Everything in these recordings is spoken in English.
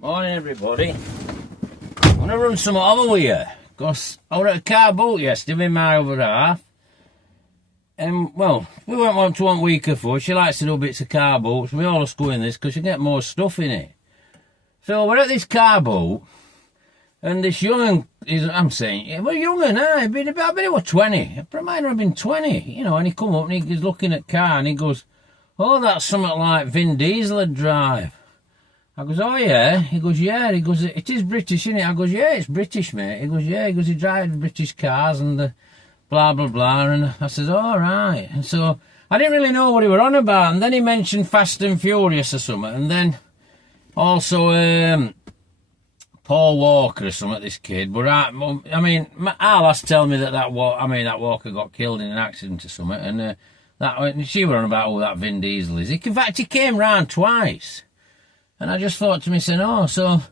Morning everybody. I'm going to run some over with you, because I was at a car boot yesterday with my other half. And well, we went to 1 week before. She likes to do bits of car boats. We always go in this because you get more stuff in it. So we're at this car boat, and this young, I'm saying, well, younger now, I bet he was 20. I might have been 20, you know, and he come up and he's looking at car and he goes, oh, that's something like Vin Diesel would drive. I goes, oh yeah? He goes, yeah. He goes, it is British, isn't it? I goes, yeah, it's British, mate. He goes, yeah. He goes, he drives British cars and blah, blah, blah. And I says, all right. And so I didn't really know what he were on about. And then he mentioned Fast and Furious or something. And then also Paul Walker or something, this kid. But I mean, our lass tell me that Walker got killed in an accident or something. And she were on about who that Vin Diesel is. In fact, he came round twice. And I just thought to myself, oh, so,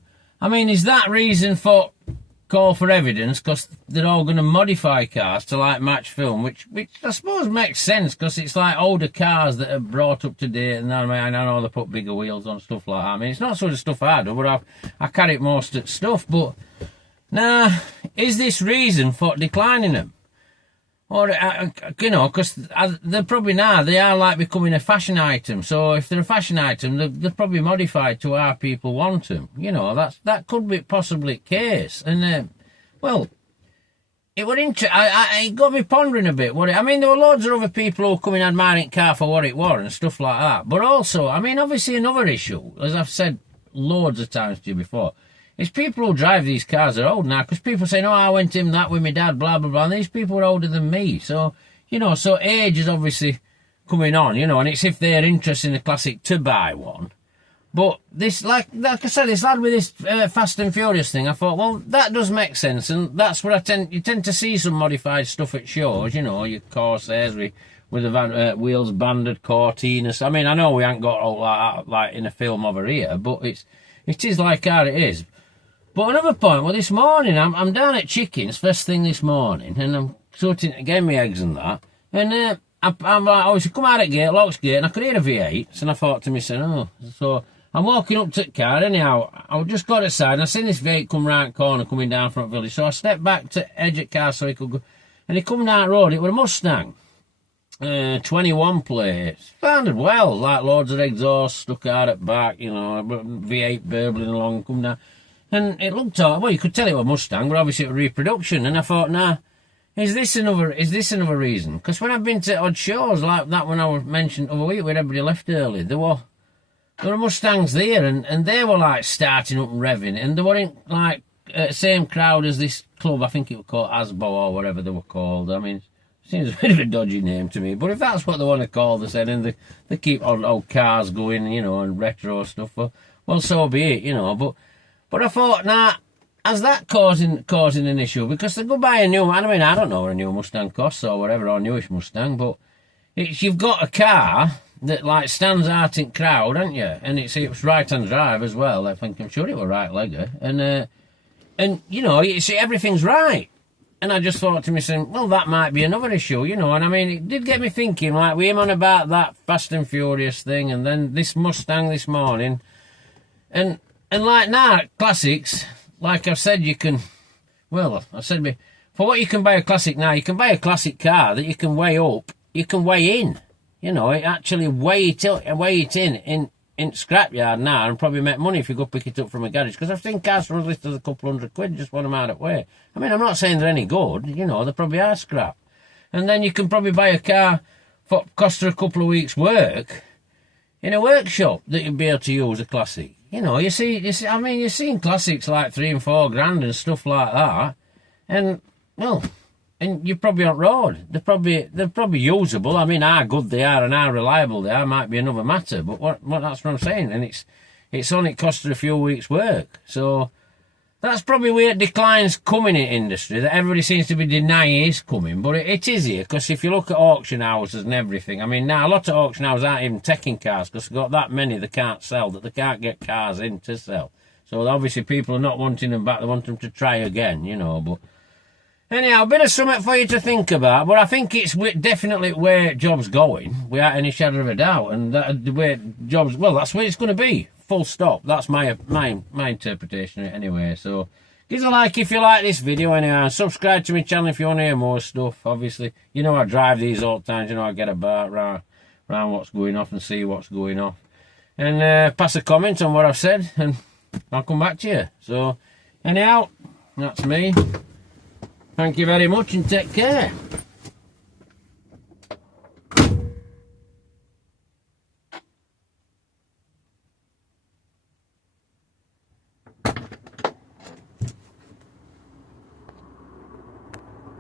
I mean, is that reason for call for evidence? Because they're all going to modify cars to, like, match film, which I suppose makes sense, because it's like older cars that are brought up to date, and I know they put bigger wheels on, stuff like that. I mean, it's not sort of stuff I do, but I carry most of the stuff. But, now, is this reason for declining them? Or, you know, because they're probably now, they are like becoming a fashion item. So if they're a fashion item, they're probably modified to how people want them. You know, that could be possibly the case. And, well, it would it got me pondering a bit. I mean, there were loads of other people who come in admiring car for what it was and stuff like that. But also, I mean, obviously another issue, as I've said loads of times to you before, it's people who drive these cars are old now, because people say, oh, I went in that with my dad, blah, blah, blah, and these people are older than me. So, you know, so age is obviously coming on, you know, and it's if they're interested in a classic to buy one. But this, like I said, this lad with this Fast and Furious thing, I thought, well, that does make sense, and that's what you tend to see some modified stuff at shows, you know, your Corsairs with the wheels banded, Cortinas. I mean, I know we ain't got all that, like in a film over here, but it is like how it is. But another point, well, this morning, I'm down at Chickens, first thing this morning, and I'm sorting to get me eggs and that, and I'm like, I was come out at gate, locks gate, and I could hear a V8, and I thought to myself, oh, so I'm walking up to the car, anyhow, I just got aside, and I seen this V8 come round the corner, coming down front village, so I stepped back to edge the car so he could go, and he come down the road, it was a Mustang, 21 plates, sounded well, like loads of exhaust stuck out at back, you know, V8 burbling along, come down. And it looked all, well, you could tell it was a Mustang, but obviously it was reproduction. And I thought, nah, is this another reason? Because when I've been to odd shows like that one I was mentioned other week where everybody left early, there were Mustangs there, and they were like starting up and revving, and they weren't like same crowd as this club. I think it was called Asbo or whatever they were called. I mean, it seems a bit of a dodgy name to me, but if that's what they want to call the said, and they keep old cars going, you know, and retro stuff, well, so be it, you know, But I thought, nah, is that causing an issue? Because they go buy a new, I mean, I don't know what a new Mustang costs or whatever, or a newish Mustang, but you've got a car that, like, stands out in crowd, haven't you? And it's right-hand drive as well. I'm sure it was right-legger. And you know, you see, everything's right. And I just thought to myself, well, that might be another issue, you know. And I mean, it did get me thinking, like, we came on about that Fast and Furious thing, and then this Mustang this morning, and like now, classics, like I've said, you can, well, I said, for what you can buy a classic now, you can buy a classic car that you can weigh up, you can weigh in, you know, it actually weigh it in scrapyard now, and probably make money if you go pick it up from a garage, because I've seen cars for as little as a couple £100 just when I'm out of way. I mean, I'm not saying they're any good, you know, they probably are scrap. And then you can probably buy a car for cost her a couple of weeks' work in a workshop that you'd be able to use a classic. You know, you see, I mean, you're seeing classics like £3 and £4 grand and stuff like that, and well, and you're probably on road. They're probably usable. I mean, how good they are and how reliable they are might be another matter. But what that's what I'm saying, and it's only cost her a few weeks' work. So that's probably where it decline's coming in industry. That everybody seems to be denying is coming, but it is here, because if you look at auction houses and everything, I mean, now a lot of auction houses aren't even taking cars because they've got that many they can't sell, that they can't get cars in to sell. So obviously people are not wanting them back, they want them to try again, you know. But Anyhow, a bit of something for you to think about, but I think it's definitely where job's going, without any shadow of a doubt, and that, the way job's, well, that's where it's going to be, full stop. That's my interpretation of it anyway. So give us a like if you like this video anyhow, and subscribe to my channel if you want to hear more stuff. Obviously, you know I drive these all the time, you know I get about round what's going off and see what's going off, and pass a comment on what I've said, and I'll come back to you. So anyhow, that's me. Thank you very much and take care.